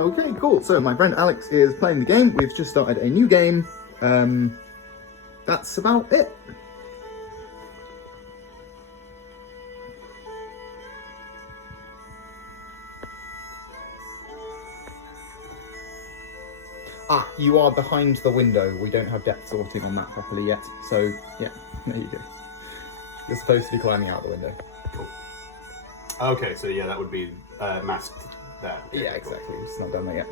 Okay, cool. So my friend Alex is playing the game. We've just started a new game. That's about it. Ah, you are behind the window. We don't have depth sorting on that properly yet. So, yeah, there you go. You're supposed to be climbing out the window. Cool. Okay, so yeah, that would be masked there. Yeah, exactly. It's not done that yet.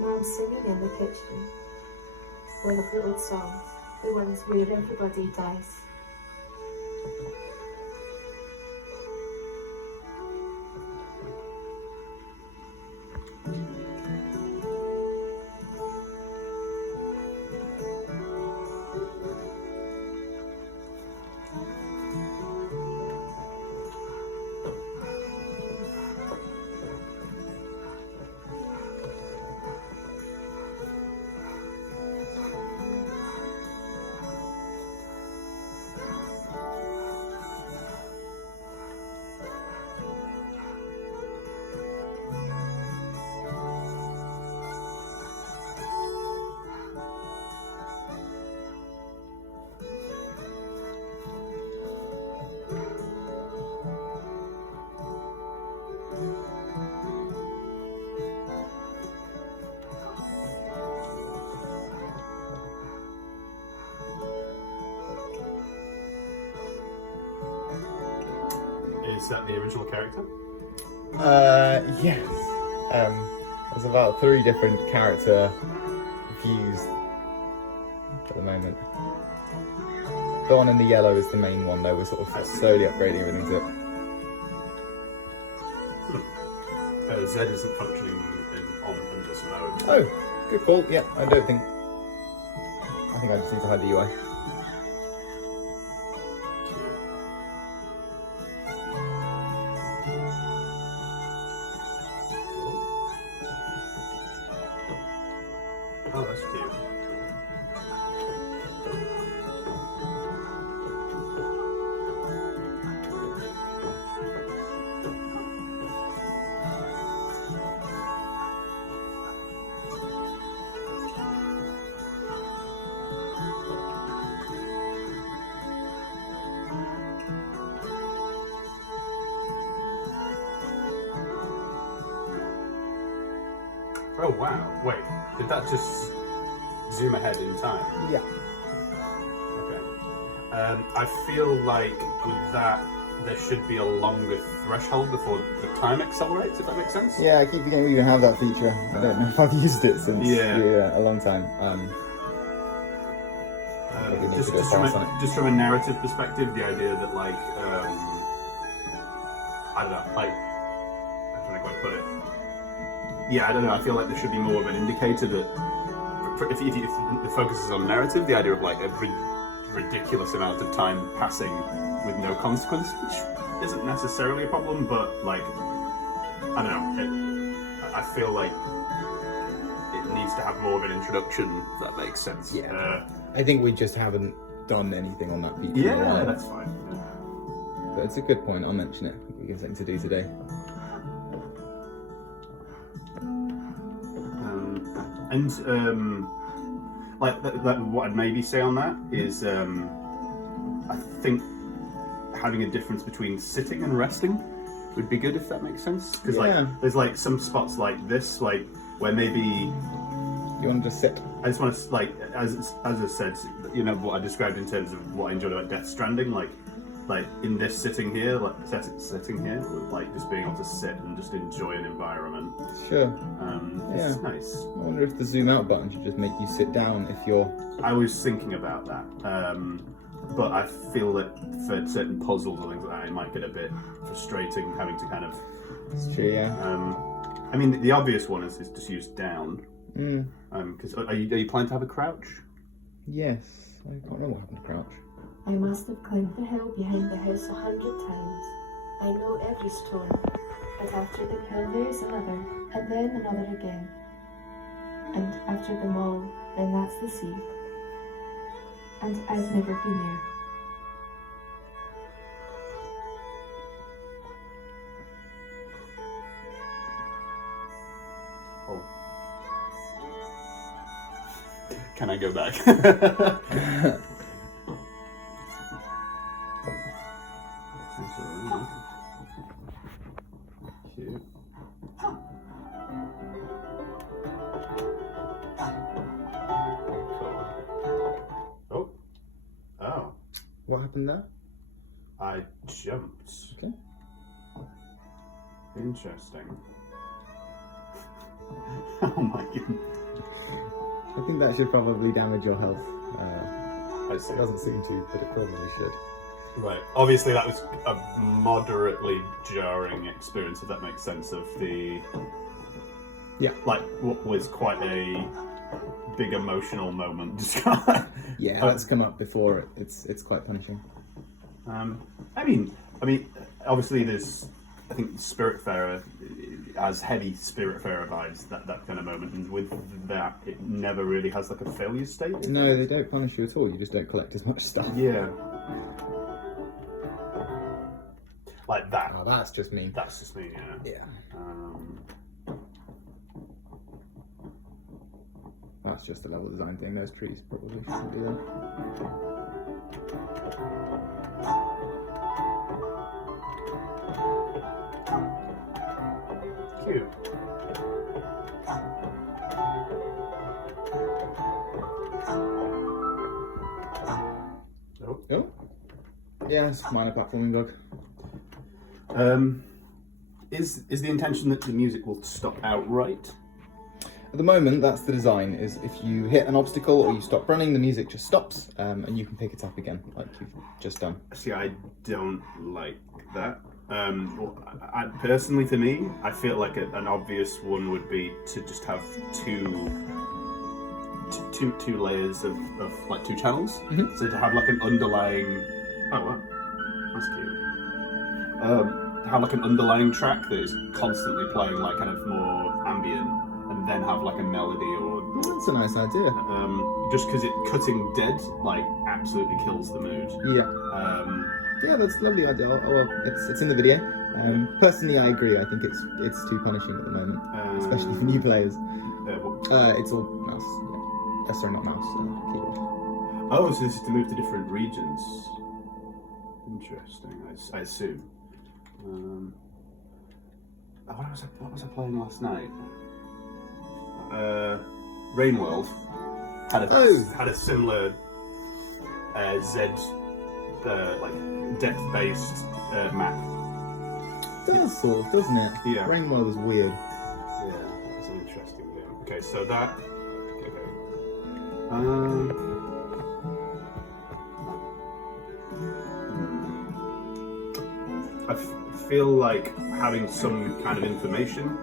Mom's singing in the kitchen. One of her old songs, the ones where everybody dies. Is that the original character? Yes. There's about 3 different character views at the moment. The one in the yellow is the main one, though. We're sort of slowly upgrading everything to it. Z isn't functioning on this mode. Oh, good call. Yeah, I think I just need to hide the UI. Oh, that's cute. Oh wow, wait, did that just zoom ahead in time? Yeah. Okay. I feel like with that, there should be a longer threshold before the time accelerates, if that makes sense? Yeah, I keep forgetting we even have that feature. I don't know if I've used it since a long time. Just from a narrative perspective, the idea that like, I don't know, like, I don't know how to put it. Yeah, I don't know, I feel like there should be more of an indicator that if the focus is on narrative, the idea of like a ridiculous amount of time passing with no consequence, which isn't necessarily a problem, but like, I don't know, I feel like it needs to have more of an introduction, if that makes sense. Yeah. I think we just haven't done anything on that feature. Yeah, that's fine. But it's a good point, I'll mention it. We have something to do today. Like what I'd maybe say on that is, I think having a difference between sitting and resting would be good, if that makes sense. Because like, there's like some spots like this, like where maybe you want to just sit. I just want to like, as I said, you know what I described in terms of what I enjoyed about Death Stranding, like in this sitting here, like sitting here, like just being able to sit and just enjoy an environment. Sure. It's nice. I wonder if the zoom out button should just make you sit down if you're... I was thinking about that, but I feel that for certain puzzles or things like that, it might get a bit frustrating having to kind of... It's true, yeah. I mean, the obvious one is just use down. Because are you planning to have a crouch? Yes. I can't remember what happened to crouch. I must have climbed the hill behind the house 100 times. I know every stone, but after the hill there's another, and then another again. And after them all, then that's the sea. And I've never been there. Can I go back? Cute. Cool. Oh. What happened there? I jumped. Okay. Interesting. Oh my goodness. I think that should probably damage your health. I see. It doesn't seem to, but it probably should. Right. Obviously, that was a moderately jarring experience, if that makes sense, of the... Yeah. Like, what was quite a big emotional moment. Yeah, that's come up before. It's quite punishing. I mean, obviously there's, I think Spiritfarer has heavy Spiritfarer vibes, that kind of moment, and with that, it never really has like a failure state. No, they don't punish you at all. You just don't collect as much stuff. Yeah. Like that. Oh, that's just mean. That's just me, yeah. Yeah. That's just a level design thing. Those trees probably shouldn't do that. Cute. Nope. Oh. Yeah, it's a minor platforming bug. Is the intention that the music will stop outright? At the moment, that's the design, is if you hit an obstacle or you stop running, the music just stops, and you can pick it up again, like you've just done. See, I don't like that. Personally, to me, I feel like an obvious one would be to just have two layers of like two channels. Mm-hmm. So to have like an underlying... Oh, wow. That's cute. To have like an underlying track that is constantly playing like kind of more ambient, and then have like a melody or... That's a nice idea. Just because cutting dead like absolutely kills the mood. Yeah. Yeah, that's a lovely idea. Well, it's in the video. Personally, I agree. I think it's too punishing at the moment, especially for new players. It's all mouse. Yeah. Sorry, not mouse. Keyboard. Oh, so this is to move to different regions. Interesting. I assume. What was I playing last night? Rainworld had a similar Z like depth-based map. It does sort of, doesn't it? Yeah. Rainworld is weird. Yeah, it's an interesting game. Okay, so that. Okay. I feel like having some kind of information,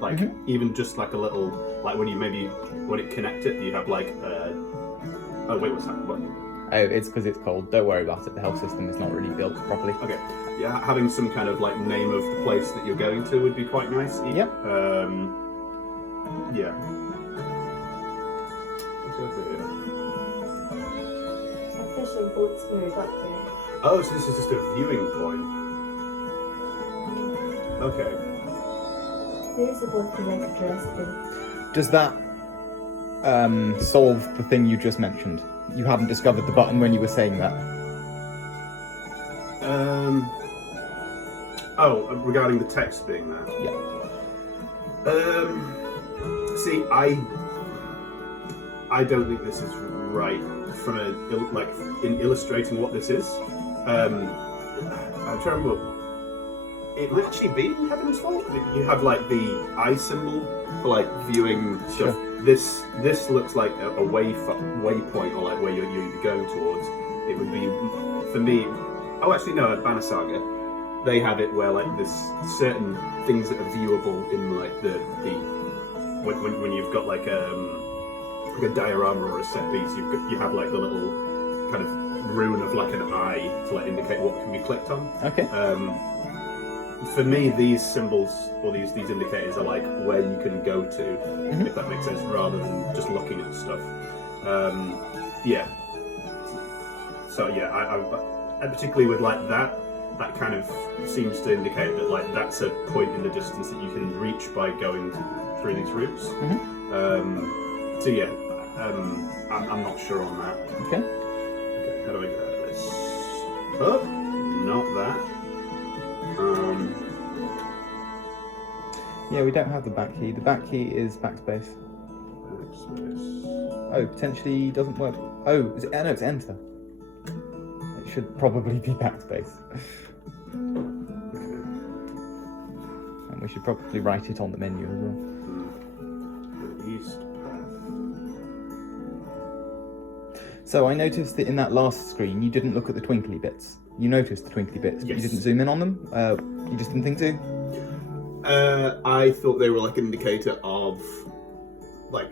like even just like a little, like when it connect it, you have like. Oh wait, what's that? What? Oh, it's because it's cold. Don't worry about it. The health system is not really built properly. Okay. Yeah, having some kind of like name of the place that you're going to would be quite nice. Yep. Yeah. What's over here? A fishing boat's moored up there. Oh, so this is just a viewing point. Okay. There's a boat you like dressed in. Does that solve the thing you just mentioned? You hadn't discovered the button when you were saying that. Oh, regarding the text being there. Yeah. See, I don't think this is right from in illustrating what this is. I'm trying to remember. It might actually be in Heaven's Vault. You have like the eye symbol for like viewing stuff. Sure. This looks like a waypoint or like where you're going towards. It would be for me. Oh, actually no. At Banner Saga, they have it where like there's certain things that are viewable in like the when you've got like a diorama or a set piece. You have like the little kind of rune of like an eye to like indicate what can be clicked on. Okay. For me, these symbols or these indicators are like where you can go to, if that makes sense, rather than just looking at stuff. Yeah. So yeah, I particularly with like that kind of seems to indicate that like that's a point in the distance that you can reach by going through these routes. So yeah, I'm not sure on that. Okay. Okay, how do I get out of this? Oh, not that. Yeah, we don't have the back key. The back key is backspace. Backspace. Oh, potentially doesn't work. Oh, is it, no, it's enter. It should probably be backspace. And we should probably write it on the menu as well. East. So I noticed that in that last screen, you didn't look at the twinkly bits. You noticed the twinkly bits, but you Yes. didn't zoom in on them. You just didn't think to. I thought they were like an indicator of, like,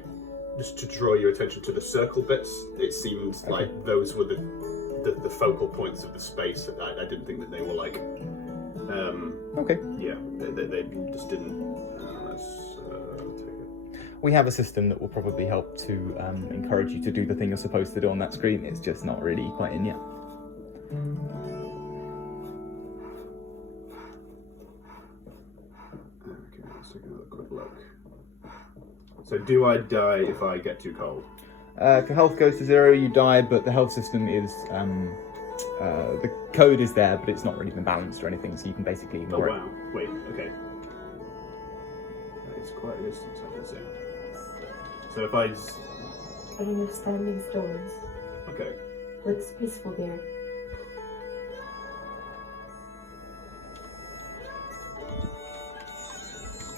just to draw your attention to the circle bits. It seemed like those were the focal points of the space. I didn't think that they were like, Okay. yeah, they just didn't. Let's take it. We have a system that will probably help to encourage you to do the thing you're supposed to do on that screen. It's just not really quite in yet. Okay, let's take another quick look. So, do I die if I get too cold? If your health goes to 0, you die, but the health system is... the code is there, but it's not really been balanced or anything, so you can basically Oh ignore it. wow! Wait, okay. It's quite a distance, I can see. So if I A ring of standing stones. okay, Looks peaceful there.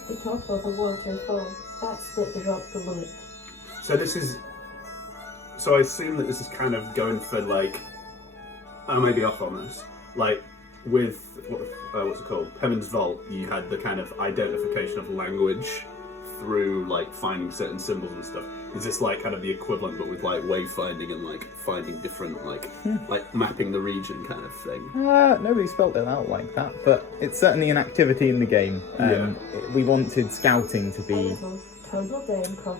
The top of a waterfall. That split the rock below it. so this is. So I assume that this is kind of going for like. I may be off on this. Like with what's it called? Heaven's Vault. You had the kind of identification of language through like finding certain symbols and stuff. Is this like kind of the equivalent, but with like wayfinding and like finding different like mapping the region kind of thing? Nobody spelled it out like that, but it's certainly an activity in the game. We wanted scouting to be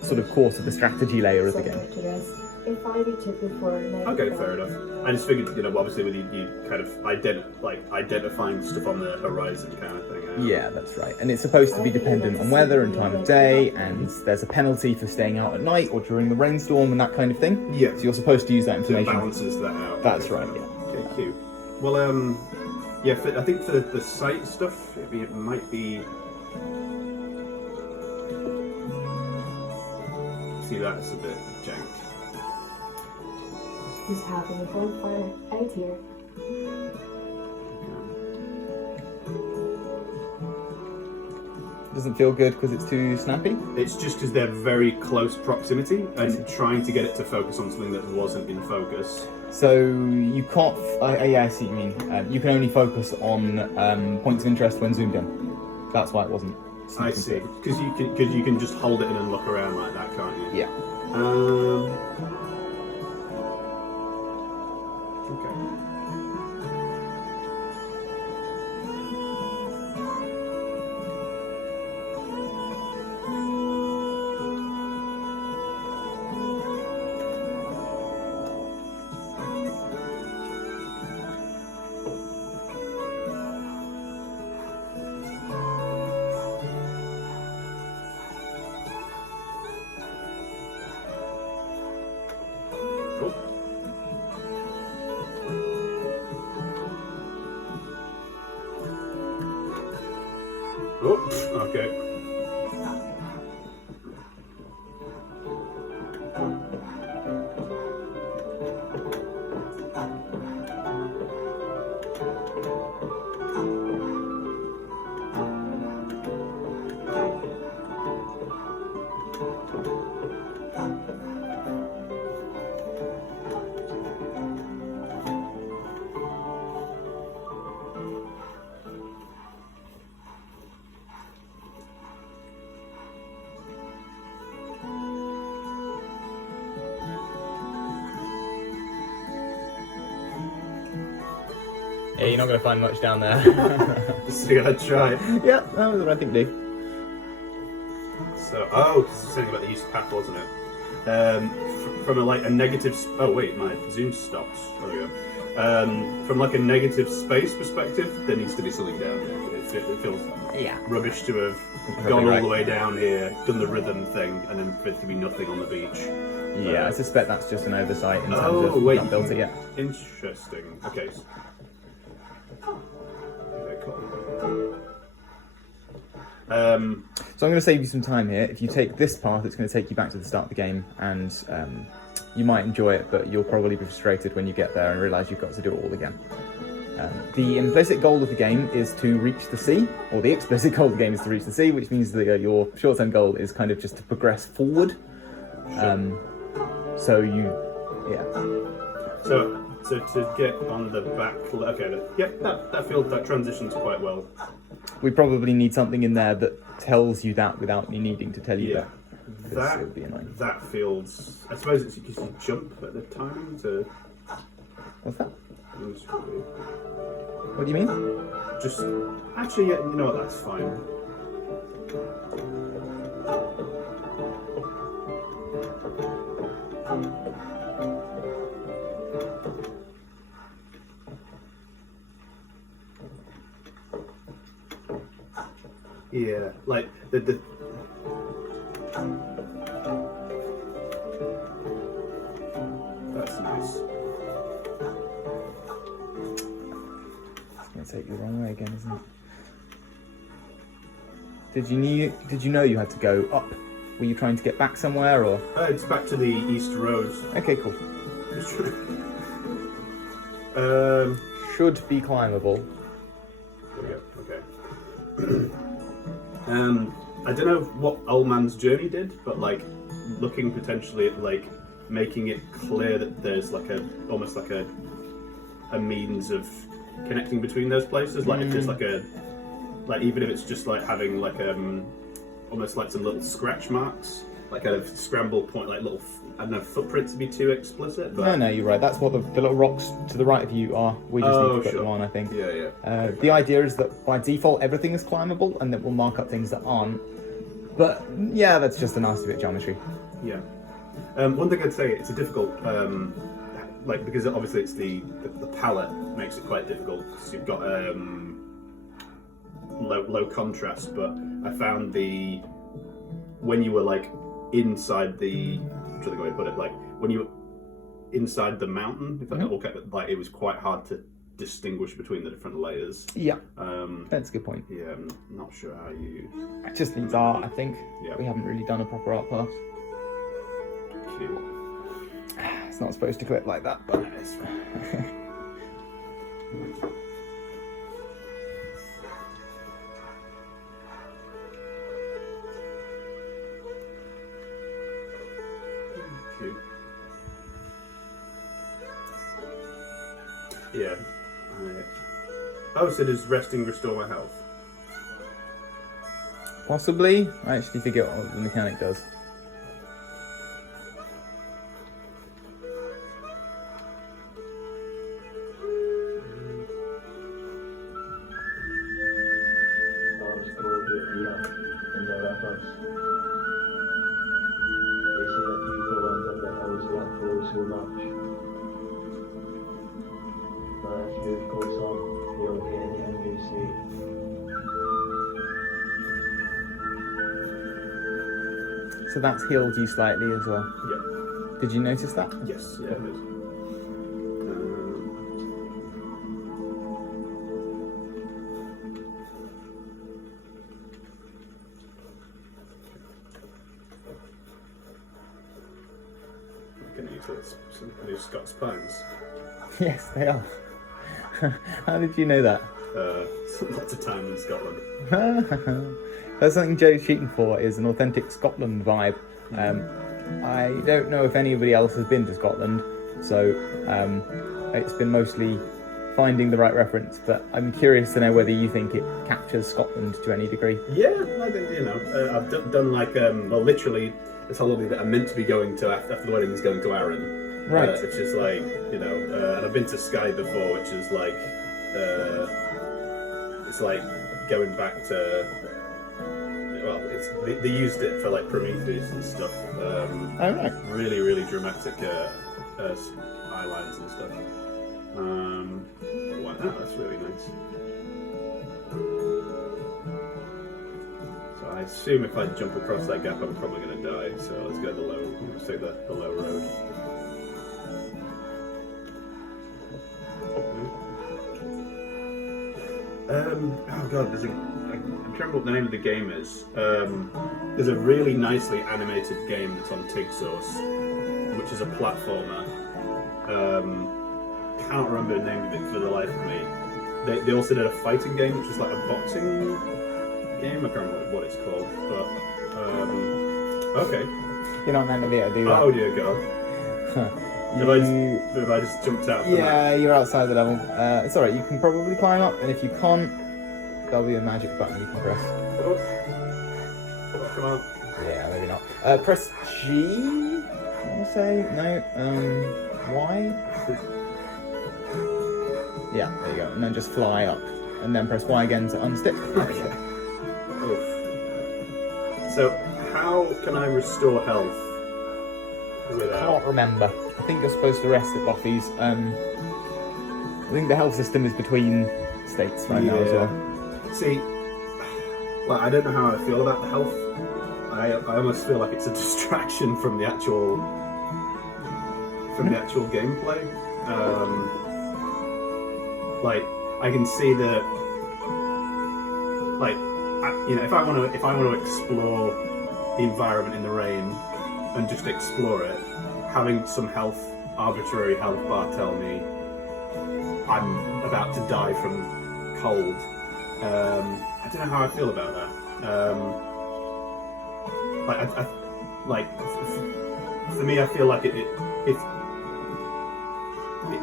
sort of core to the strategy layer of the game. If I reach it before night. Okay, fair enough. I just figured, obviously with you kind of identifying stuff on the horizon kind of thing. Yeah, that's right. And it's supposed to be dependent on weather and time of day, and there's a penalty for staying out at night or during the rainstorm and that kind of thing. Yeah. So you're supposed to use that So it information. balances that out. That's right, yeah. Okay, cute. Well, yeah, I think for the site stuff, it might be. See, that's a bit jank. Who's having a bonfire out here? Doesn't feel good because it's too snappy. It's just because they're very close proximity and trying to get it to focus on something that wasn't in focus. So you can't. Yeah, I see what you mean. You can only focus on points of interest when zoomed in. That's why it wasn't. I see. Because you can just hold it in and look around like that, can't you? Yeah. Okay. Cool. Oh, okay. Yeah, you're not going to find much down there. Just gonna try. Yeah, that was the right thing to do. So, this is something about the east path, wasn't it? From a negative. Oh wait, my zoom stops. There we go. From like a negative space perspective, there needs to be something down here. It feels rubbish to have gone all the way down here, done the rhythm thing, and then for it to be nothing on the beach. Yeah, I suspect that's just an oversight in terms of not built it yet. Interesting. Okay. Okay, cool. So I'm going to save you some time here. If you take this path, it's going to take you back to the start of the game, and you might enjoy it, but you'll probably be frustrated when you get there and realise you've got to do it all again. The implicit goal of the game is to reach the sea, or the explicit goal of the game is to reach the sea, which means that your short-term goal is kind of just to progress forward. So to get on the back, okay, that transitions quite well. We probably need something in there that tells you that without me needing to tell you that. That would be annoying. That feels. I suppose it's because you jump at the time to. What's that? What do you mean? Just actually, yeah, you know what? That's fine. Yeah, like the. That's nice. It's going to take you the wrong way again, isn't it? Did you know you had to go up? Were you trying to get back somewhere, or? It's back to the East Road. Okay, cool. Should be climbable. There we go. Okay. I don't know what Old Man's Journey did, but like looking potentially at like making it clear that there's like almost like a means of connecting between those places. Like if it's like even if it's just like having like almost like some little scratch marks, like kind of scramble point, like little I don't know footprints to be too explicit. But... No, you're right. That's what the little rocks to the right of you are. We just need to put them on, I think. Yeah. The idea is that by default everything is climbable, and that we'll mark up things that aren't. But yeah, that's just a nasty bit of geometry. Yeah. One thing I'd say, it's a difficult, like because obviously it's the palette makes it quite difficult. So you've got low contrast, but I found when you were like inside the, I'm trying to go way to put it, like when you were inside the mountain, if that okay, like it was quite hard to distinguish between the different layers. Yeah, that's a good point. Yeah, I'm not sure how you. It just needs art, I think. Yeah. We haven't really done a proper art path. Cute. It's not supposed to clip like that, but It's fine. Cute. Yeah. So does resting restore my health? possibly. I actually forget what the mechanic does. So that's healed you slightly as well. Yeah. Did you notice that? Yes, yeah, it is. I'm going to use some new Scots pines. Yes, they are. How did you know that? Lots of time in Scotland. That's something Joe's shooting for, is an authentic Scotland vibe. I don't know if anybody else has been to Scotland, so it's been mostly finding the right reference, but I'm curious to know whether you think it captures Scotland to any degree. Yeah, I think, I've done like, well, literally, this holiday that I'm meant to be going to after the wedding is going to Arran. Right. Which is like, and I've been to Skye before, which is like, it's like going back to, well, they used it for like Prometheus and stuff. Oh, right. Really, really dramatic skylines and stuff. Wow, that's really nice. So I assume if I jump across that gap, I'm probably going to die. So let's go the low. Let's take the low road. Oh god, I'm trying to remember what the name of the game is. There's a really nicely animated game that's on TigSource, which is a platformer. Can't remember the name of it for the life of me. They also did a fighting game, which is like a boxing game. I can't remember what it's called, but okay. You're not meant to be able to do that. Oh dear god. Have I just jumped out? Yeah, you're outside the level. It's alright, you can probably climb up, and if you can't, there'll be a magic button you can press. Oh, come on. Yeah, maybe not. Press G, I want to say? No, Y? Yeah, there you go. And then just fly up. And then press Y again to unstick. Okay. Oof. So, how can I restore health without... Can't remember. I think you're supposed to rest at Buffy's. I think the health system is between states right now as well. See, like, I don't know how I feel about the health. I almost feel like it's a distraction from the actual gameplay. Like, I can see that, like, if I want to explore the environment in the rain and just explore it, having some arbitrary health bar tell me I'm about to die from cold. I don't know how I feel about that. For me, I feel like it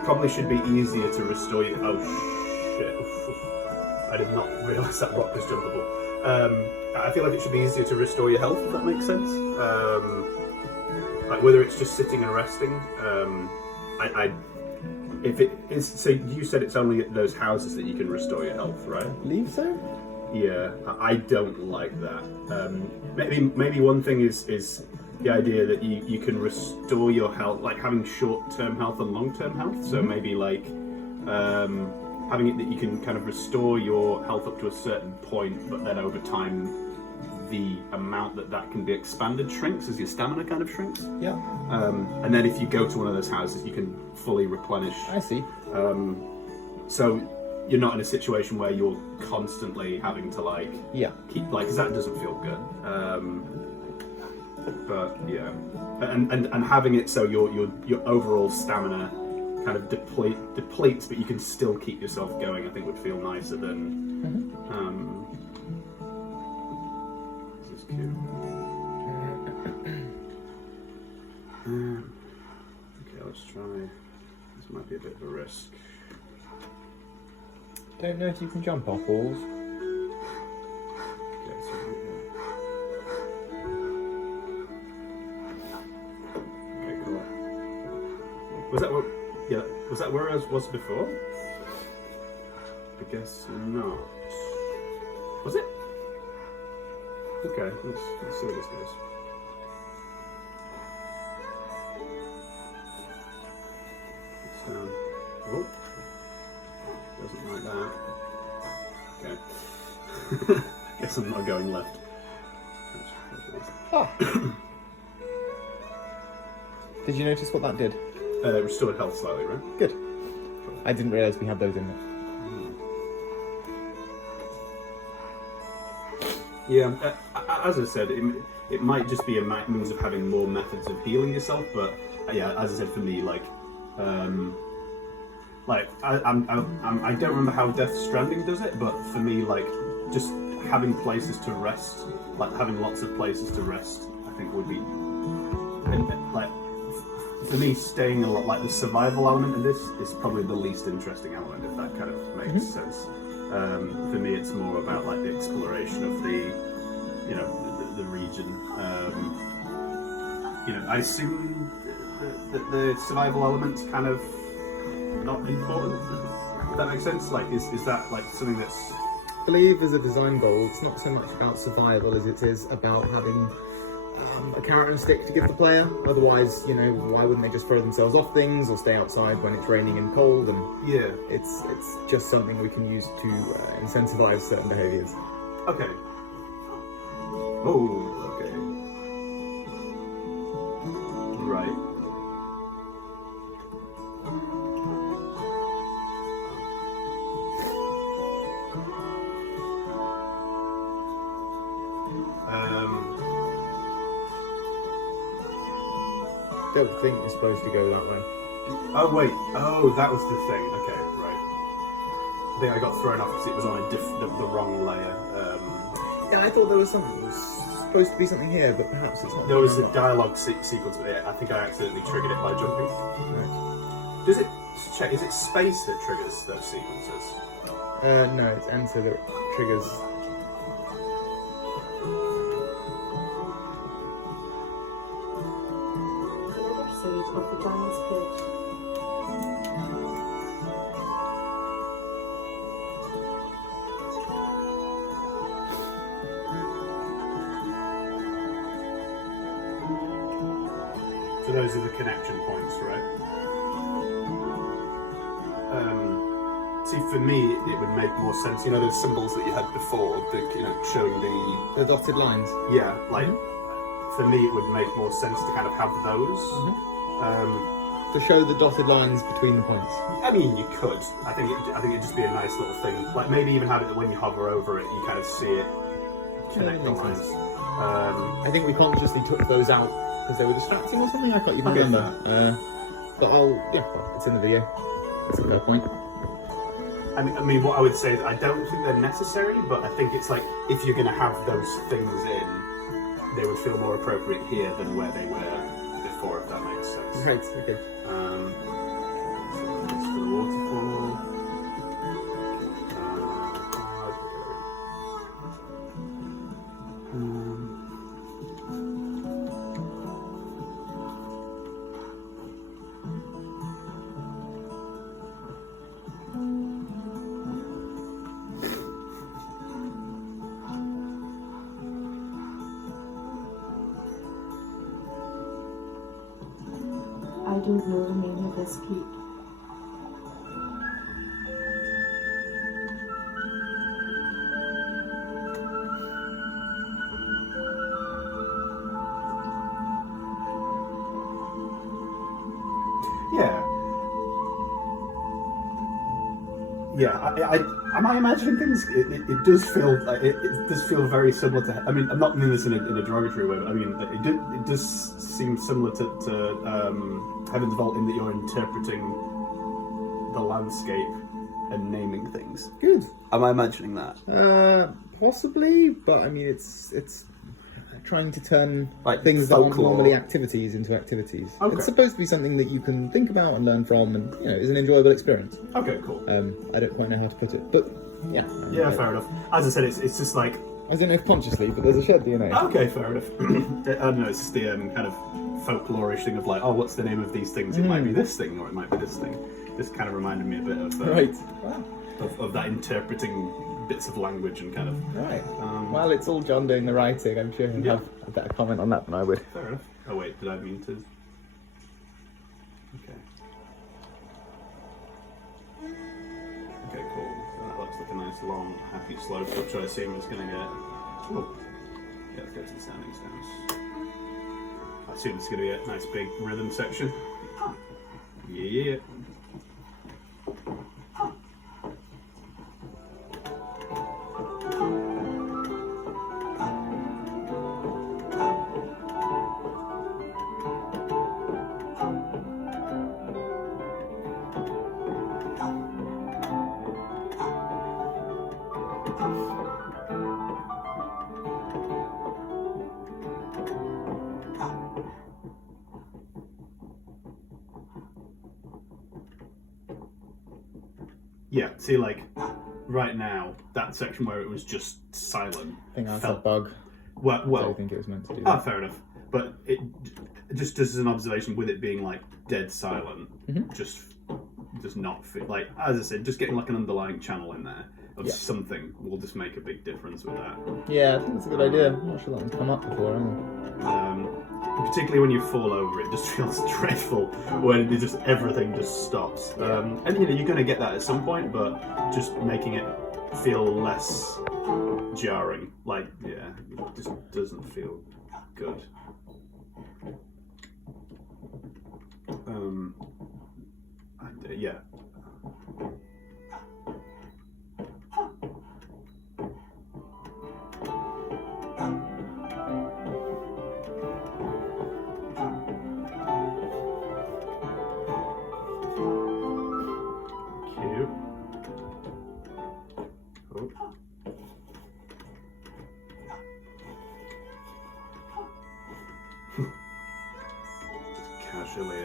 probably should be easier to restore you. Oh shit! I did not realise that rock was jumpable. I feel like it should be easier to restore your health, if that makes sense. Like whether it's just sitting and resting. If it is, so you said it's only at those houses that you can restore your health, right? I believe so. Yeah, I don't like that. Maybe one thing is the idea that you can restore your health, like having short-term health and long-term health. So maybe like having it that you can kind of restore your health up to a certain point, but then over time the amount that can be expanded shrinks as your stamina kind of shrinks. Yeah. And then if you go to one of those houses, you can fully replenish. I see. So you're not in a situation where you're constantly having to keep because that doesn't feel good. But yeah, and having it so your overall stamina kind of depletes, but you can still keep yourself going, I think would feel nicer than. This is cute. Okay, let's try. This might be a bit of a risk. Don't know if you can jump off walls. Okay, so okay, cool. Was that what? Yeah, was that where I was before? I guess not. Was it? Okay, let's see where this goes. It's down. Oh. Doesn't like that. Okay. Guess I'm not going left. Ah. Did you notice what that did? Restored health slightly, right? Good. I didn't realise we had those in there. Yeah, as I said, it might just be a means of having more methods of healing yourself, but yeah, as I said, for me, I don't remember how Death Stranding does it, but for me, just having places to rest, having lots of places to rest, I think would be, and for me, staying a lot, the survival element of this is probably the least interesting element, if that kind of makes sense. For me, it's more about the exploration of the region. I assume that the survival element's kind of not important. If that makes sense. Is that something that's? I believe as a design goal, it's not so much about survival as it is about having a carrot and a stick to give the player. Otherwise, why wouldn't they just throw themselves off things or stay outside when it's raining and cold? And yeah, it's just something we can use to incentivize certain behaviours. Okay. Oh, okay. Right. Don't think you're supposed to go that way. Oh wait. Oh, that was the thing. Okay, right. I think I got thrown off because it was on the wrong layer. Yeah, I thought there was something. There was supposed to be something here, but perhaps it's not. There was a dialogue sequence, but I think I accidentally triggered it by jumping. Right. Does it check? Is it space that triggers those sequences? No, it's enter that triggers. The other side of the giant's bridge. So those are the connection points, right? See, for me, it would make more sense. You know, those symbols that you had before, showing The dotted lines. like for me, it would make more sense to kind of have those. To show the dotted lines between the points. I mean, you could. I think it'd just be a nice little thing. Like maybe even have it that when you hover over it, you kind of see it connect the makes lines. sense. I think we consciously took those out because they were distracting or something. I can't even remember. But it's in the video. That's a fair point. I mean, what I would say is I don't think they're necessary, but I think it's like if you're going to have those things in, they would feel more appropriate here than where they were before, if that makes sense. Right. Okay. So that's for the waterfall. I don't know the name of this peak. Am I imagining things? It does feel like it does feel very similar to. I mean, I'm not meaning this in a derogatory way, but I mean, it does seem similar to Heaven's Vault in that you're interpreting the landscape and naming things. Good. Am I imagining that? Possibly, but I mean, it's trying to turn Like things that aren't folklore. normally activities into activities. Okay. It's supposed to be something that you can think about and learn from, and is an enjoyable experience. Okay, cool. I don't quite know how to put it, but yeah. Yeah, fair enough. As I said, it's just like. I don't know if consciously, but there's a shared DNA. Okay, fair enough. I don't know, it's just the kind of folklorish thing of like, oh, what's the name of these things? It might be this thing, or it might be this thing. This kind of reminded me a bit of Right. Wow. of that interpreting bits of language and kind of. Right. Well, it's all John doing the writing. I'm sure he'll have a better comment on that than I would. Fair enough. Oh wait, did I mean to? Okay. Okay, cool. So that looks like a nice long, happy slope, which I assume is going to get. Oh. Yeah, let's go to the standing stones. I assume it's going to be a nice big rhythm section. Yeah. Yeah, see, like, right now, that section where it was just silent. I think that's felt- a bug. Well, I don't think it was meant to do ah, that. fair enough. But it just as an observation, with it being like dead silent, just does not fit. Like, as I said, just getting like an underlying channel in there of something will just make a big difference with that. Yeah, I think that's a good idea. I'm not sure that one's come up before, Particularly when you fall over, it just feels dreadful when it just everything just stops. And you're going to get that at some point, but just making it feel less jarring. Like, yeah, it just doesn't feel good. Yeah. Cute. Oh. Just casually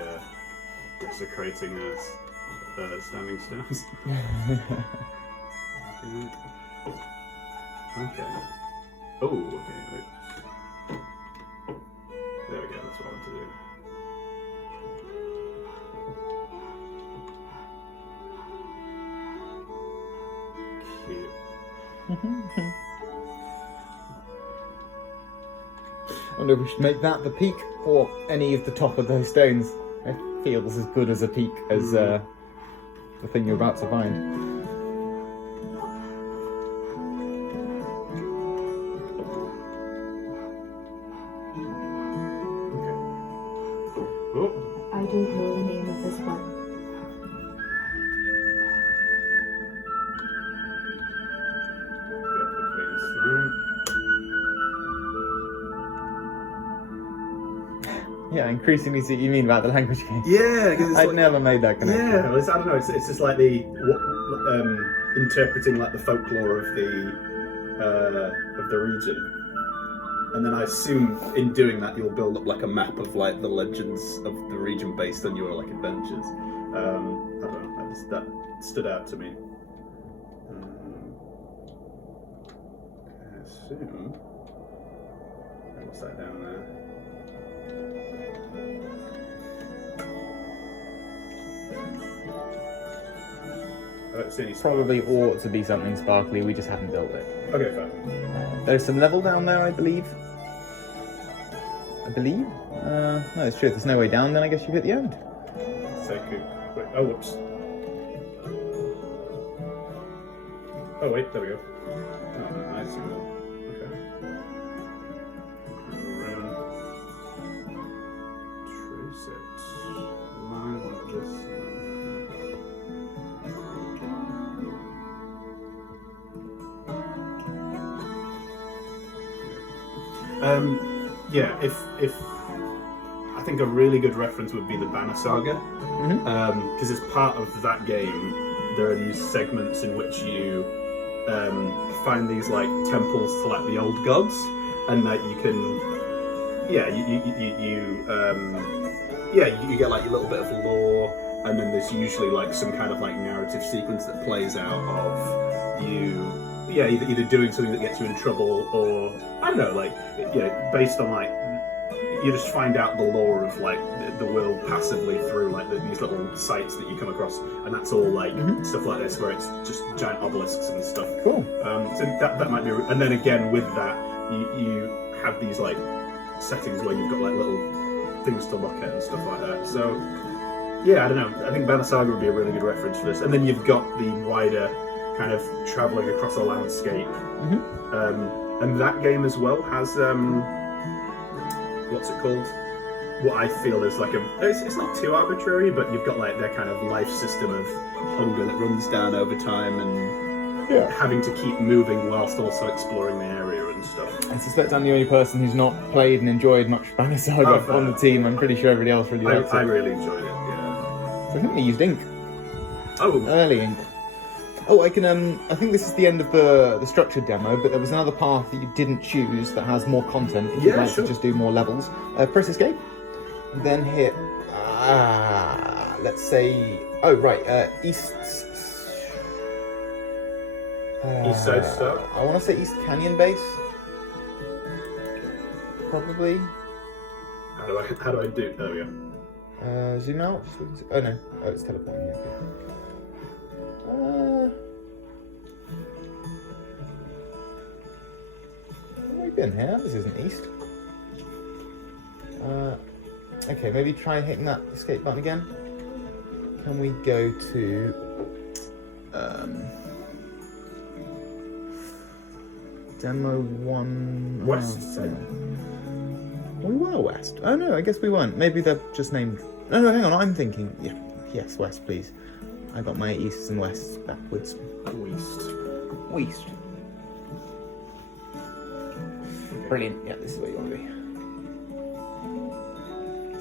desecrating standing stones. Okay. Oh, okay, wait. There we go, that's what I want to do. Cute. I wonder if we should make that the peak or any of the top of those stones. It feels as good as a peak as the thing you're about to find. Oh, I don't know the name of this one. got the Queen's Throne. Yeah, increasingly see what you mean about the language game. Yeah, because it's I'd like, never made that connection. yeah, well, I don't know. It's just like interpreting like the folklore of the region, and then I assume in doing that you'll build up like a map of like the legends of the region based on your like adventures. I don't know. That stood out to me. I assume. What's that down there? I don't see any Probably ought to be something sparkly, we just haven't built it. Okay, fair. There's some level down there, I believe. No, it's true. If there's no way down, then I guess you hit the end. Take a quick. Oh, whoops. Oh, wait, there we go. Oh, I see that. Okay. Around. Trace it. Line like this. Yeah, if I think a really good reference would be the Banner Saga, because as part of that game, there are these segments in which you find these like temples to like the old gods, and that you can, you get like a little bit of lore, and then there's usually like some kind of like narrative sequence that plays out of you. Yeah, either doing something that gets you in trouble, or I don't know, like based on like you just find out the lore of like the world passively through like these little sites that you come across, and that's all like stuff like this where it's just giant obelisks and stuff. Cool. So that might be, and then again with that, you have these like settings where you've got like little things to look at and stuff like that. So yeah, I don't know. I think Banner Saga would be a really good reference for this, and then you've got the wider kind of travelling across a landscape. And that game as well has what's it called? What I feel is like it's not too arbitrary, but you've got like their kind of life system of hunger that runs down over time, and having to keep moving whilst also exploring the area and stuff. I suspect I'm the only person who's not played and enjoyed much Banner Saga on the team. I'm pretty sure everybody else really likes it. I really enjoyed it, yeah. So I think they used ink. Oh. Early ink. Oh, I think this is the end of the structured demo, but there was another path that you didn't choose that has more content if you'd like to just do more levels. Press escape, then hit, let's say, east... East side stuff? I want to say East Canyon base. Probably. How do I do? There we go. Zoom out. Oh no. Oh, it's teleporting here. Where have we been here? This isn't east. Okay, maybe try hitting that escape button again. Can we go to Demo 1... West. We were west. Oh no, I guess we weren't. Maybe they're just named... No, hang on, I'm thinking... Yeah, yes, west, please. I got my easts and wests backwards. West. Brilliant. Yeah, this is where you want to be.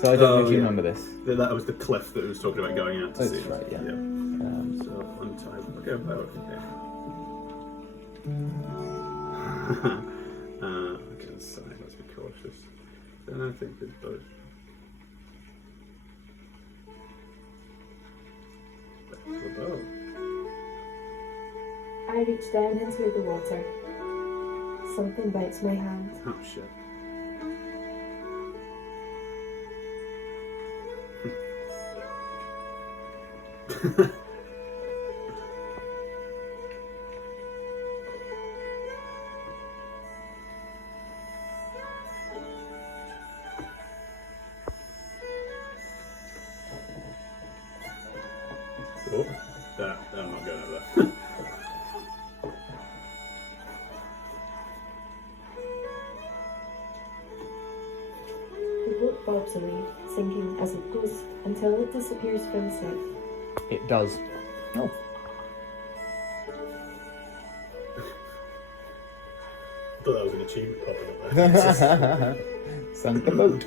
So I don't know if you remember this. That was the cliff that we was talking about going out to see. That's right, yeah. So, untie. Okay, about okay. Okay, let's be cautious. Then I think it's both. Back to the bow. I reach down into the water. Something bites my hand. Oh shit. Oh, I'm not going over there. The boat bobs away, sinking as it goes until it disappears from sight. It does. Oh. I thought that was an achievement popping up there. Sunk the boat.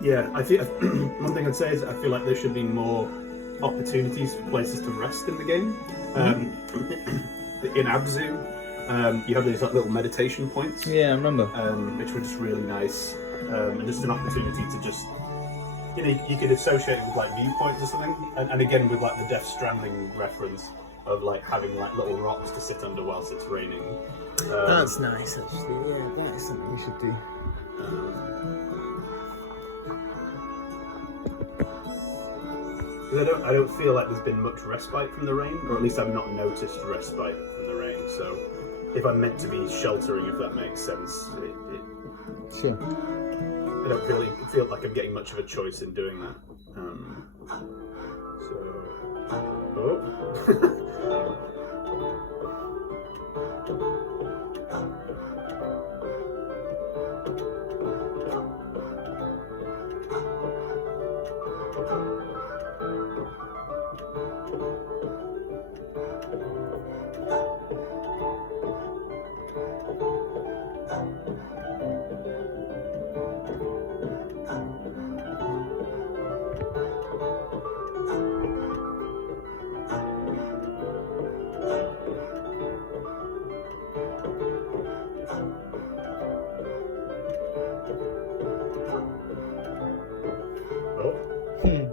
Yeah, I feel one thing I'd say is I feel like there should be more opportunities for places to rest in the game. In Abzu, you have these like little meditation points. Yeah, I remember. Which were just really nice, and just an opportunity to just, you could associate it with like viewpoints or something, and again with like the Death Stranding reference of like having like little rocks to sit under whilst it's raining. That's nice, actually. Yeah, that is something we should do. Because I don't feel like there's been much respite from the rain, or at least I've not noticed respite from the rain. So, if I'm meant to be sheltering, if that makes sense, Sure. I don't really feel like I'm getting much of a choice in doing that.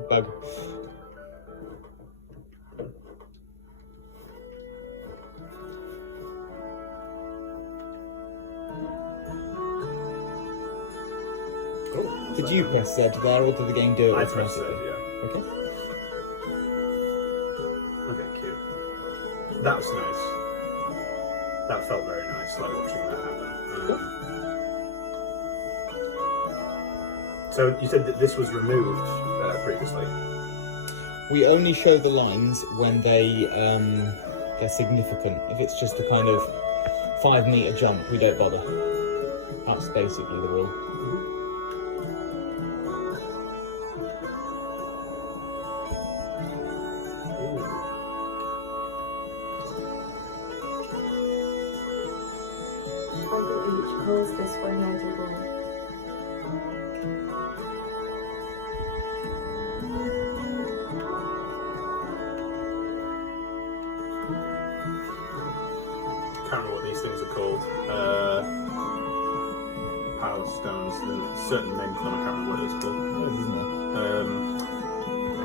Bug. Did you press Z there, or did the game do it I pressed it, automatically? yeah. Okay. Okay, cute. That was nice. That felt very nice, like watching that happen. So you said that this was removed previously? We only show the lines when they're significant. If it's just a kind of 5 meter jump, we don't bother. That's basically the rule. Uncle H calls this one edible. Can't remember what these things are called. Power stones. There's a certain name for them. I can't remember what it's called.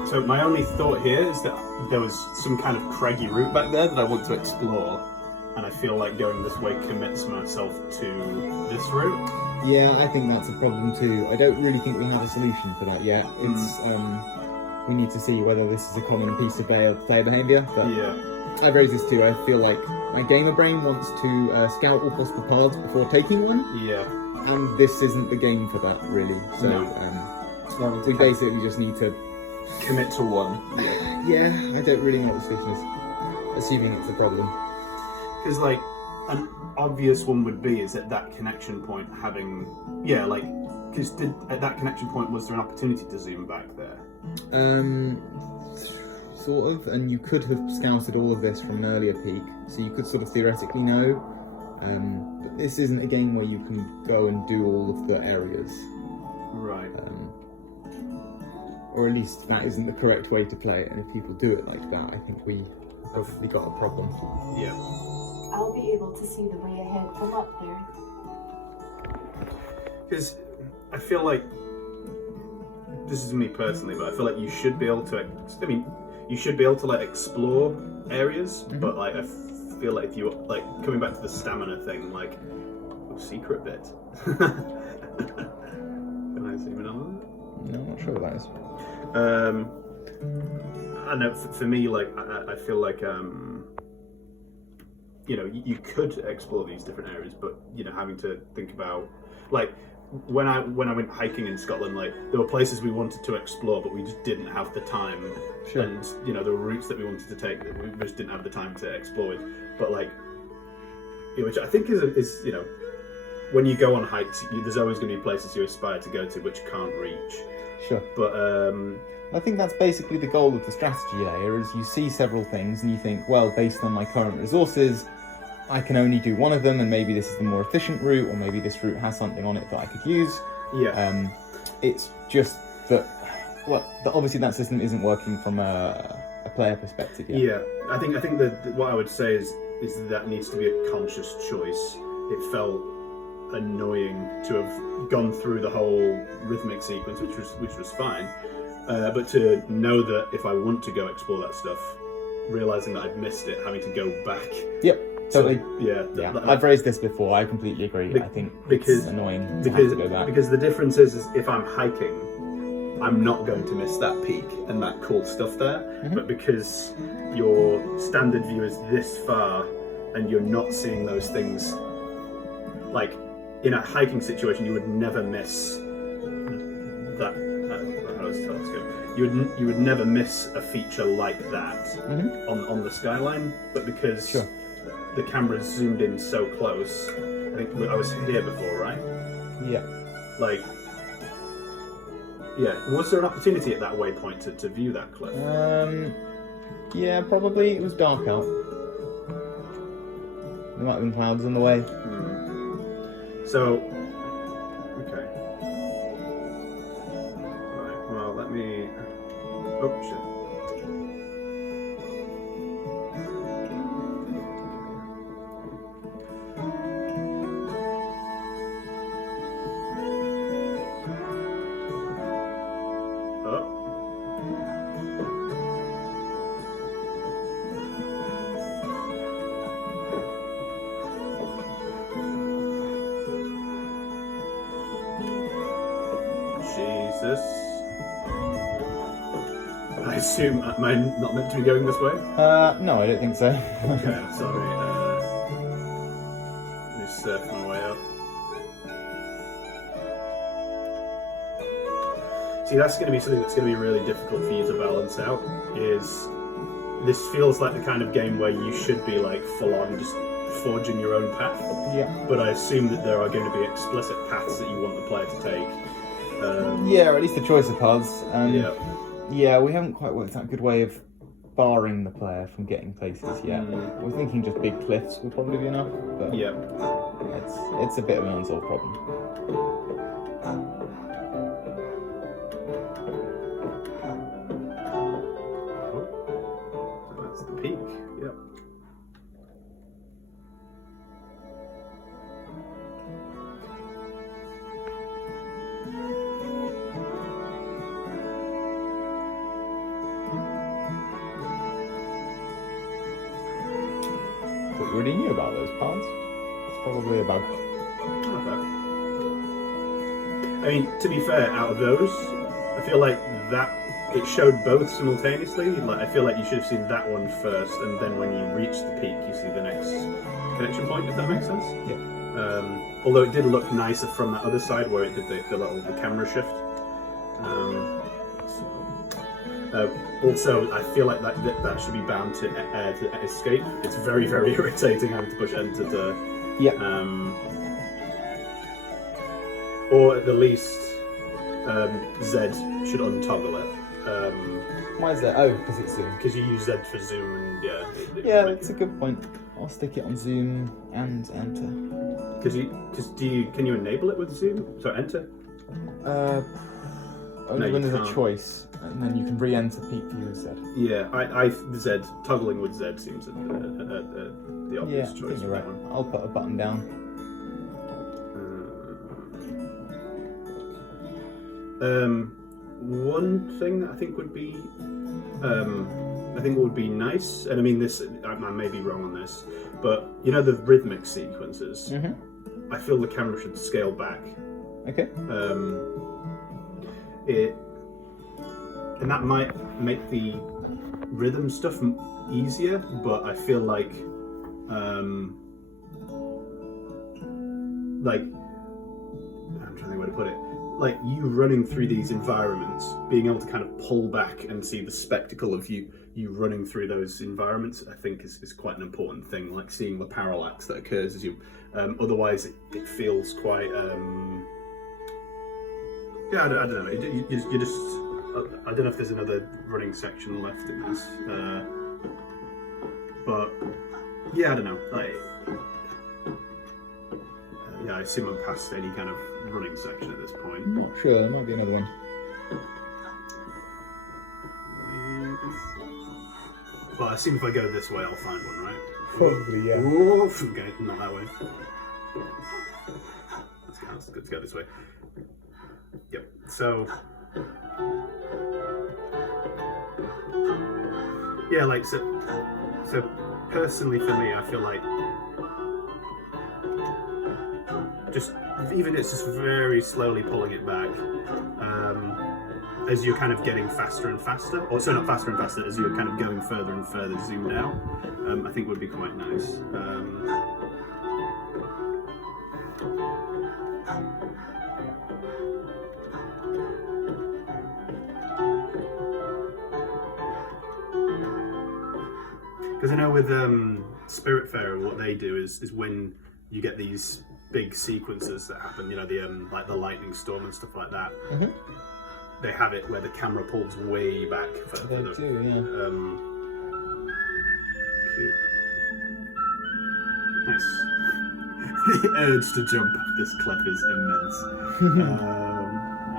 So my only thought here is that there was some kind of craggy route back there that I want to explore, and I feel like going this way commits myself to this route. Yeah, I think that's a problem too. I don't really think we have a solution for that yet. It's we need to see whether this is a common piece of player behaviour. But Yeah. I've raised this too. I feel like my gamer brain wants to scout all possible paths before taking one, Yeah. and this isn't the game for that, really. So No. we basically just need to. Commit to one. Yeah, I don't really know what the solution is. Assuming it's a problem. Because, like, an obvious one would be is at that connection point having... Yeah, like, because at that connection point, was there an opportunity to zoom back there? Sort of, and you could have scouted all of this from an earlier peak, so you could sort of theoretically know. But this isn't a game where you can go and do all of the areas. Right. Or at least that isn't the correct way to play it, and if people do it like that, I think we probably got a problem. Yeah. I'll be able to see the way ahead from up there. Because I feel like... This is me personally, but I feel like you should be able to... you should be able to, like, explore areas, but, like, I feel like if you... Like, coming back to the stamina thing, like... secret bit. Can I zoom in on that? No, I'm not sure what that is. I know for me, like, I feel like, you know, you could explore these different areas, but, you know, having to think about, like, when I went hiking in Scotland, like, there were places we wanted to explore, but we just didn't have the time. Sure. And, you know, there were routes that we wanted to take that we just didn't have the time to explore. But, like, which I think is you know, when you go on hikes, there's always going to be places you aspire to go to which can't reach. Sure. But I think that's basically the goal of the strategy layer, is you see several things and you think, well, based on my current resources, I can only do one of them, and maybe this is the more efficient route, or maybe this route has something on it that I could use. yeah. It's just that, well, obviously that system isn't working from a player perspective yet. Yeah, I think that what I would say is that needs to be a conscious choice. It felt annoying to have gone through the whole rhythmic sequence, which was fine, but to know that if I want to go explore that stuff, realizing that I've missed it, having to go back. Yep, totally. So, I've raised this before. I completely agree. I think it's annoying to have to go back. Because the difference is if I'm hiking, I'm not going to miss that peak and that cool stuff there. Mm-hmm. But because your standard view is this far and you're not seeing those things, like in a hiking situation, you would never miss that. How does telescope? You would never miss a feature like that on the skyline. But because the camera's zoomed in so close, I think I was here before, right? Yeah. Like. Yeah, was there an opportunity at that waypoint to view that cliff? Yeah, probably. It was dark out. There might have been clouds on the way. So, okay. Right, well, let me... Oh, shit. Jesus. I assume, am I not meant to be going this way? No, I don't think so. Okay, I'm sorry. Let me surf my way up. See, that's going to be something that's going to be really difficult for you to balance out, is this feels like the kind of game where you should be like full on just forging your own path. Yeah. But I assume that there are going to be explicit paths that you want the player to take. Yeah, or at least a choice of paths. Yeah. Yeah, we haven't quite worked out a good way of barring the player from getting places yet. We're thinking just big cliffs will probably be enough, but Yeah. it's a bit of an unsolved problem. So that's the peak. Yep. But you already knew about those paths. It's probably a bug. I mean, to be fair, out of those, I feel like that it showed both simultaneously. Like I feel like you should have seen that one first, and then when you reach the peak, you see the next connection point. If that makes sense. Yeah. Although it did look nicer from that other side where it did the camera shift. Also, I feel like that should be bound to escape. It's very, very irritating having to push enter to. Yeah. Or at the least, Z should untoggle it. Why is that? Oh, because it's Zoom. Because you use Z for zoom and yeah. Yeah, that's a good point. I'll stick it on Zoom and enter. Can you enable it with zoom? So enter. Only No, when you there's a can't. choice, and then you can re-enter peak view as Z. Yeah, the Z toggling with Z seems the Yeah, obvious I think choice you're for right. that one. I'll put a button down. One thing that I think would be, would be nice, and I mean this, I may be wrong on this, but you know the rhythmic sequences. Mm-hmm. I feel the camera should scale back. Okay. And that might make the rhythm stuff easier, but I feel like I'm trying to think where to put it. Like you running through these environments, being able to kind of pull back and see the spectacle of you running through those environments, I think is quite an important thing. Like seeing the parallax that occurs as you. Otherwise, it feels quite. Yeah, I don't know. You just. I don't know if there's another running section left in this, but yeah, I don't know. Like, yeah, I assume I'm past any kind of running section at this point. I'm not sure. There might be another one. Well, I assume if I go this way, I'll find one, right? Probably, yeah. Oof, okay, not that way. Let's go this way. Yep. So. Yeah, like so personally for me, I feel like just even it's just very slowly pulling it back as you're kind of getting faster and faster, or so not faster and faster, as you're kind of going further and further zoomed out. I think would be quite nice. Because I know with Spiritfarer, what they do is when you get these big sequences that happen, you know, the like the lightning storm and stuff like that. Mm-hmm. They have it where the camera pulls way back. They do, yeah. Cute. Nice. The urge to jump off this cliff is immense.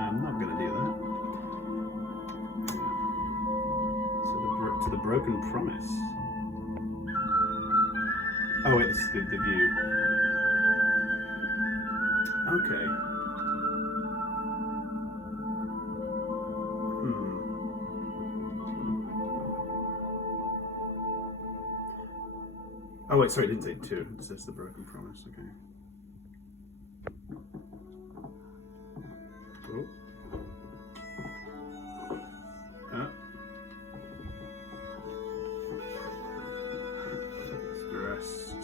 I'm not gonna do that. So the broken promise. Oh wait, this is the view. Okay. Oh wait, sorry, it didn't say 2. It says the broken promise. Okay. Cool. Stressed.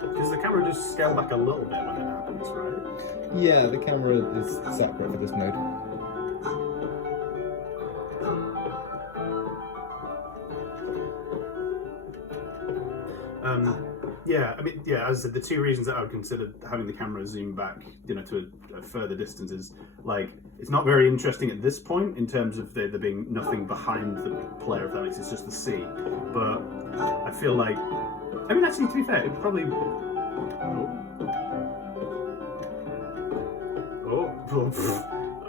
Because the camera just scale back a little bit when it happens, right? Yeah, the camera is separate for this mode. Yeah, I mean, yeah, as I said, the 2 reasons that I would consider having the camera zoom back, you know, to a further distance is, like, it's not very interesting at this point in terms of there being nothing behind the player, if that makes sense, it's just the sea. But I feel like, I mean, actually, to be fair, it probably,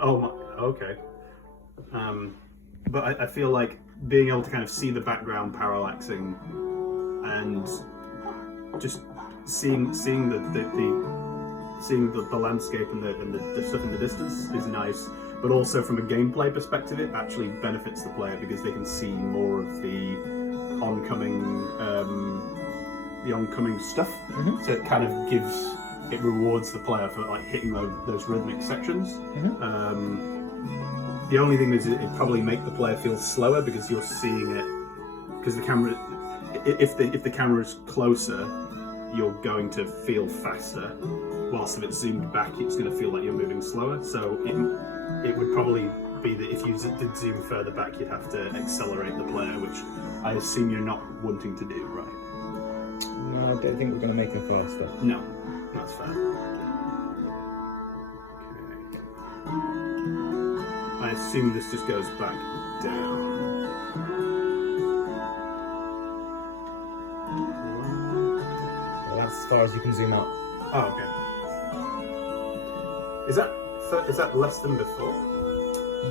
Oh my. Okay. But I feel like being able to kind of see the background parallaxing and just seeing the landscape and the stuff in the distance is nice. But also from a gameplay perspective, it actually benefits the player because they can see more of the oncoming stuff. Mhm. So it kind of it rewards the player for like hitting those rhythmic sections. The only thing is it probably make the player feel slower because you're seeing it, because the camera, if the camera is closer, you're going to feel faster, whilst if it's zoomed back, it's going to feel like you're moving slower. So it would probably be that if you did zoom further back, you'd have to accelerate the player, which I assume you're not wanting to do, right? No, I don't think we're going to make her faster. No, that's fair. Okay. I assume this just goes back down. Well, that's as far as you can zoom out. Oh, okay. Is that less than before?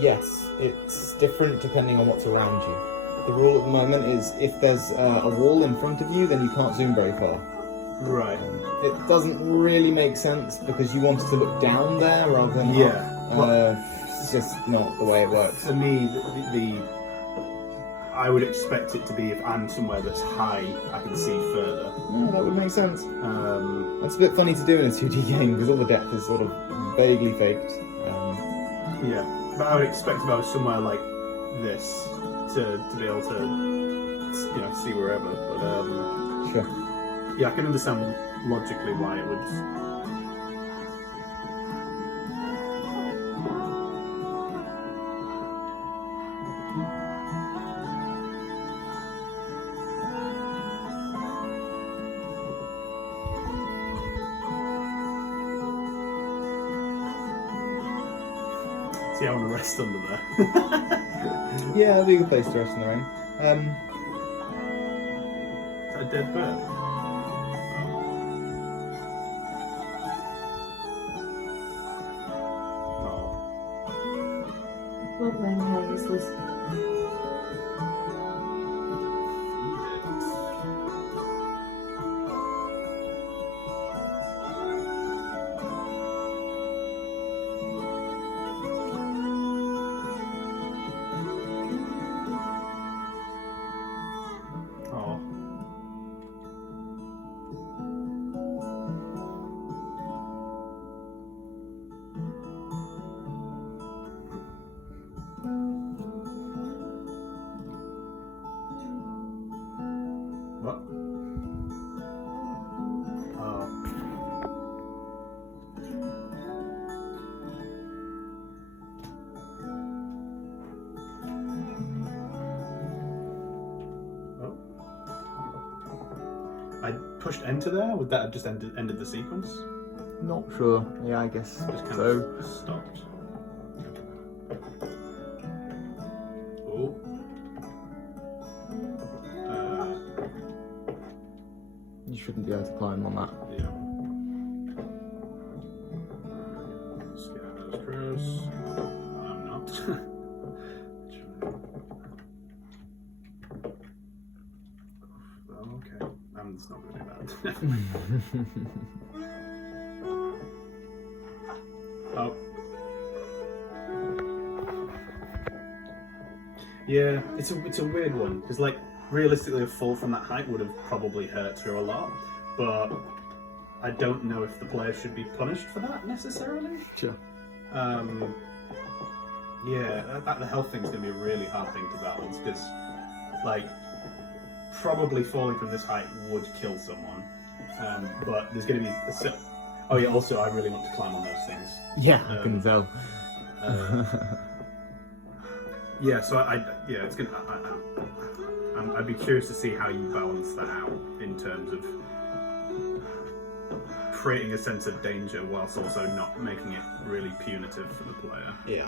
Yes, it's different depending on what's around you. The rule at the moment is if there's a wall in front of you, then you can't zoom very far. Right. It doesn't really make sense because you want it to look down there rather than up. It's just not the way it works. For me, I would expect it to be if I'm somewhere that's high, I can see further. Yeah, that would make sense. That's a bit funny to do in a 2D game because all the depth is sort of vaguely faked. Yeah, but I would expect if I was somewhere like this to be able to, see wherever. But Sure. yeah, I can understand logically why it would. See, I want to rest under there. Yeah, that'd be a good place to rest in the rain. Is that a dead bird? Oh. What when I was listening? Oh. What? Oh. Oh. I pushed enter there. Would that have just ended the sequence? Not sure. Yeah, I guess Just kind so. of stopped. Oh. You shouldn't be able to climb on that. Yeah. Let's get out of those crows. I'm not. Oh, okay. It's not going to be bad. Oh. Yeah, it's a weird one because like realistically a fall from that height would have probably hurt her a lot, but I don't know if the player should be punished for that necessarily. Sure. Yeah, the health thing's gonna be a really hard thing to balance because like probably falling from this height would kill someone, but there's gonna be oh yeah, also I really want to climb on those things. Yeah, I can tell. Yeah, so it's gonna. I'd be curious to see how you balance that out in terms of creating a sense of danger whilst also not making it really punitive for the player. Yeah.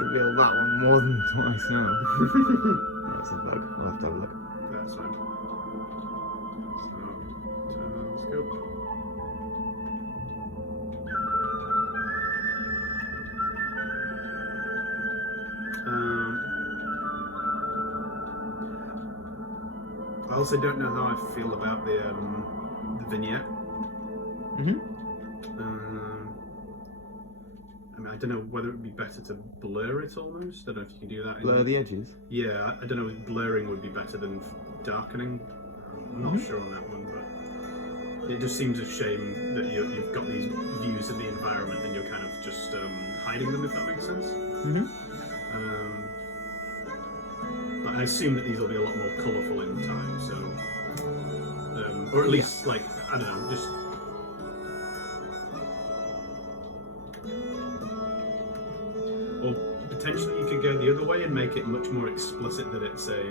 revealed that one more than twice now. That's a bug. I'll have to have a look. That's fine. So, turn on the scope. I also don't know how I feel about the vignette. I mean, I don't know whether it would be better to blur it almost. I don't know if you can do that. Blur the edges? Yeah, I don't know if blurring would be better than darkening. I'm not sure on that one, but it just seems a shame that you've got these views of the environment and you're kind of just hiding them, if that makes sense. But I assume that these will be a lot more colourful in time, so... or at least, like, I don't know, just... Or potentially you could go the other way and make it much more explicit that it's a...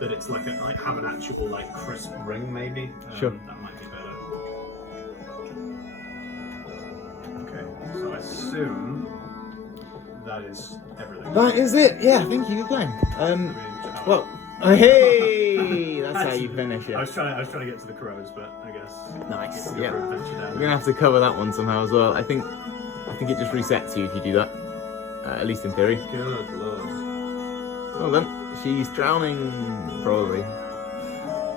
that it's like have an actual, like, crisp ring, maybe. Sure. That might be better. Okay, so I assume... that is everything. That is it. Yeah, thank you for playing. Well, hey, that's how you finish it. I was trying to get to the crows, but I guess. Nice. Your Yeah, adventure down. we're gonna have to cover that one somehow as well. I think it just resets you if you do that. At least in theory. Good lord. Well then, she's drowning probably.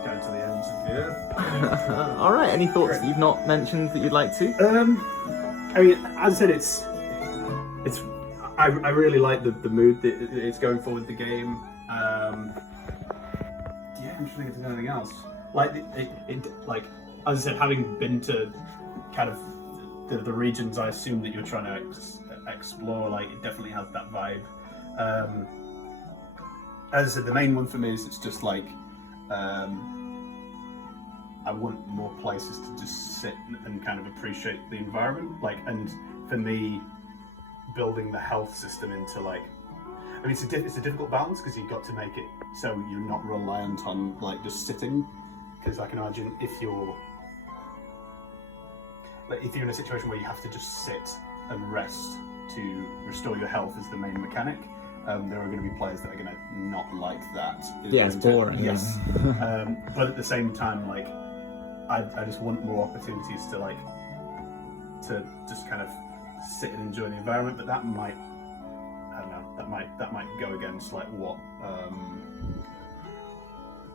Going to the ends of the earth. All right. Any thoughts that you've not mentioned that you'd like to? I mean, as I said, it's. I really like the mood that it's going for with the game. Yeah, I'm just thinking if there's anything else. Like like as I said, having been to kind of the regions I assume that you're trying to explore, like it definitely has that vibe. As I said, the main one for me is it's just like I want more places to just sit and kind of appreciate the environment. Like, and for me, building the health system into like, I mean, it's a difficult balance because you've got to make it so you're not reliant on like just sitting. Because I can imagine if you're in a situation where you have to just sit and rest to restore your health as the main mechanic, there are going to be players that are going to not like that. Yeah, it's boring. Yes, but at the same time, like I just want more opportunities to like to just kind of sit and enjoy the environment. But that might, I don't know, that might go against like what.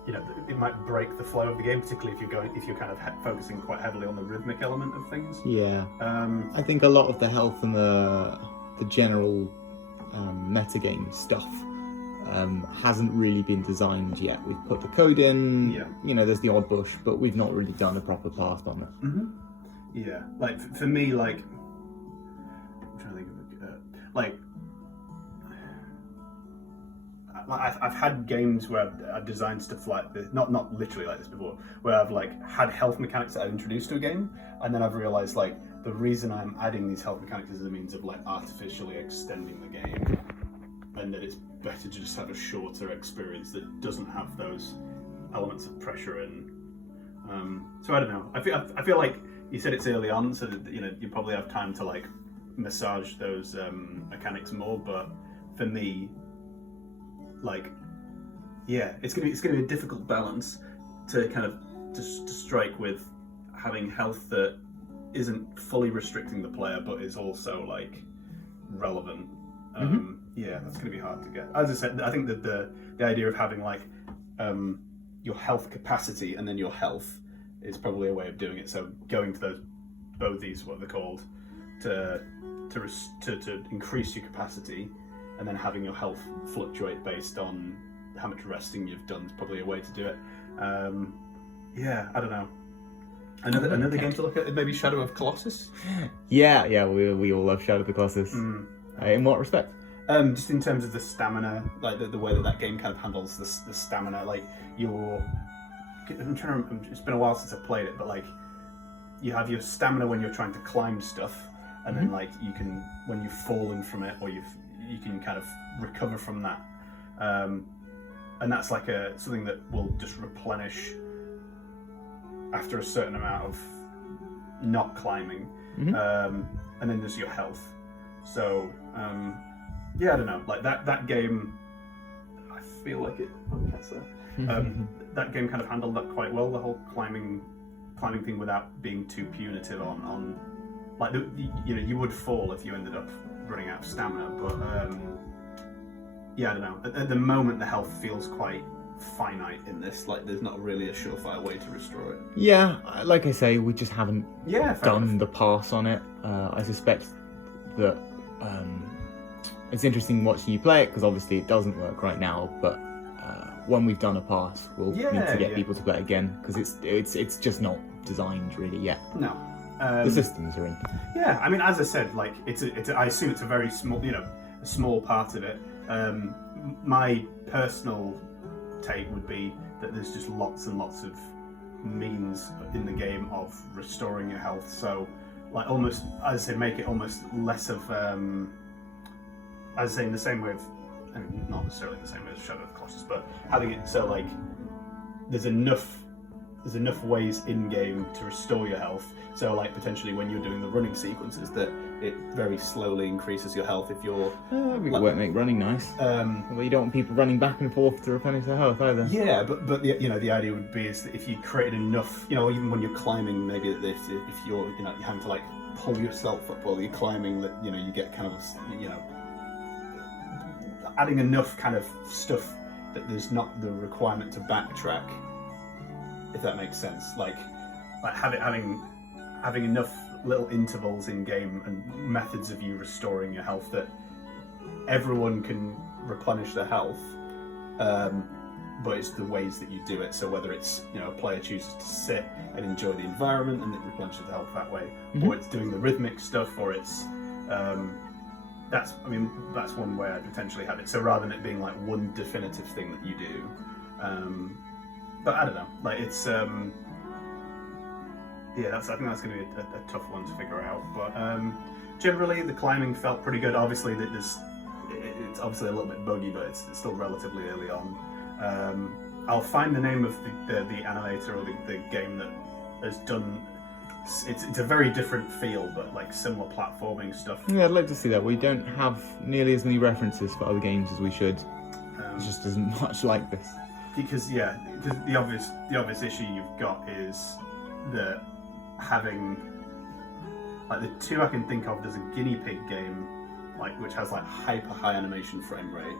You know, it might break the flow of the game, particularly if you're kind of focusing quite heavily on the rhythmic element of things. Yeah. I think a lot of the health and the general metagame stuff hasn't really been designed yet. We've put the code in. Yeah. You know, there's the odd bush, but we've not really done a proper path on it. Mm-hmm. Yeah. Like for me, like I'm trying to think of like. I've had games where I've designed stuff like this, not literally like this before, where I've like had health mechanics that I've introduced to a game, and then I've realised like the reason I'm adding these health mechanics is a means of like artificially extending the game, and that it's better to just have a shorter experience that doesn't have those elements of pressure in. So I don't know. I feel like you said it's early on, so that, you know, you probably have time to like massage those mechanics more. But for me, like, yeah, it's gonna be a difficult balance to kind of to strike with having health that isn't fully restricting the player but is also like relevant. Yeah, that's gonna be hard to get. As I said, I think that the idea of having like your health capacity and then your health is probably a way of doing it. So going to both these, what they're called, to increase your capacity, and then having your health fluctuate based on how much resting you've done is probably a way to do it. Yeah, I don't know. Another game to look at, maybe Shadow of Colossus? Yeah, we all love Shadow of the Colossus. In what respect? Just in terms of the stamina, like the way that game kind of handles the stamina. Like I'm trying to remember, it's been a while since I played it, but like you have your stamina when you're trying to climb stuff, and then like you can, when you've fallen from it, or you can kind of recover from that, and that's like something that will just replenish after a certain amount of not climbing. and then there's your health. So yeah, I don't know. Like that game, I feel like it. That game kind of handled that quite well. The whole climbing thing without being too punitive on like you would fall if you ended up running out of stamina, but yeah, I don't know. At the moment, the health feels quite finite in this. Like, there's not really a surefire way to restore it. Yeah, like I say, we just haven't done the pass on it. I suspect that it's interesting watching you play it, because obviously it doesn't work right now, but when we've done a pass, we'll need to get people to play it again, because it's just not designed really yet. No. The systems are in. Yeah, I mean, as I said, like I assume it's a very small, a small part of it. My personal take would be that there's just lots and lots of means in the game of restoring your health. So, like, almost, as I say, make it almost less of, as I say, in the same way of, I mean, not necessarily the same way as Shadow of the Colossus, but having it so, like, there's enough ways in game to restore your health. So, like, potentially when you're doing the running sequences, that it very slowly increases your health if you're. We could make running nice. Well, you don't want people running back and forth to replenish their health either. Yeah, but the idea would be is that if you created enough, even when you're climbing, maybe if you're you're having to like pull yourself up while you're climbing, that you get kind of adding enough kind of stuff that there's not the requirement to backtrack. If that makes sense, like having enough little intervals in game and methods of you restoring your health that everyone can replenish their health, but it's the ways that you do it. So whether it's a player chooses to sit and enjoy the environment and it replenishes the health that way, or it's doing the rhythmic stuff, or it's that's one way I'd potentially have it. So rather than it being like one definitive thing that you do. But I don't know, like it's I think that's going to be a tough one to figure out. But generally, the climbing felt pretty good. Obviously, it's obviously a little bit buggy, but it's still relatively early on. I'll find the name of the animator or the game that has done. It's a very different feel, but like similar platforming stuff. Yeah, I'd like to see that. We don't have nearly as many references for other games as we should. It just isn't much like this. Because the obvious issue you've got is that having like the two I can think of, there's a guinea pig game like which has like hyper high animation frame rate.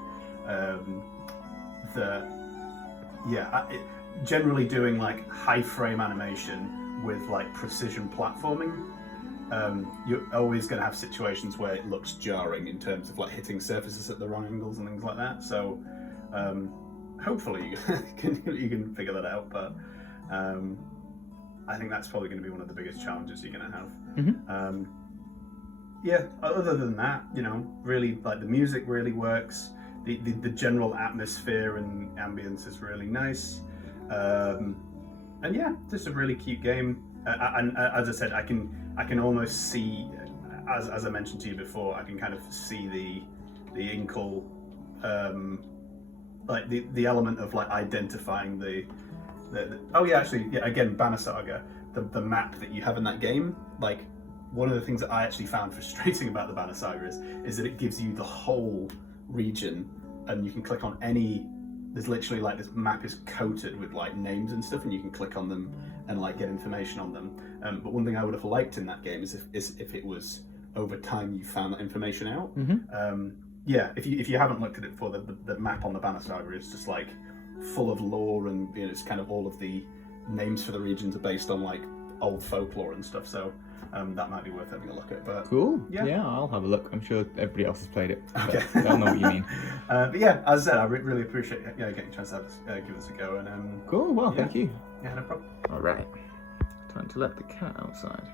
Generally doing like high frame animation with like precision platforming, you're always going to have situations where it looks jarring in terms of like hitting surfaces at the wrong angles and things like that. So hopefully you can figure that out, but I think that's probably going to be one of the biggest challenges you're going to have. Other than that, really like the music really works. The general atmosphere and ambience is really nice. And yeah, just a really cute game. And as I said, I can almost see, as I mentioned to you before, I can kind of see the inkle, like the element of like identifying again, Banner Saga, the map that you have in that game. Like, one of the things that I actually found frustrating about the Banner Saga is that it gives you the whole region, and you can click on any. There's literally like this map is coated with like names and stuff, and you can click on them and like get information on them. But one thing I would have liked in that game is if it was over time you found that information out. If you haven't looked at it before, the map on the Banner Saga is just like full of lore, and it's kind of all of the names for the regions are based on like old folklore and stuff. So that might be worth having a look at. But cool. Yeah, I'll have a look. I'm sure everybody else has played it. Okay, I know what you mean. But yeah, as I said, I really appreciate getting a chance to give this a go. And cool. Well, thank you. Yeah, no problem. All right, time to let the cat outside.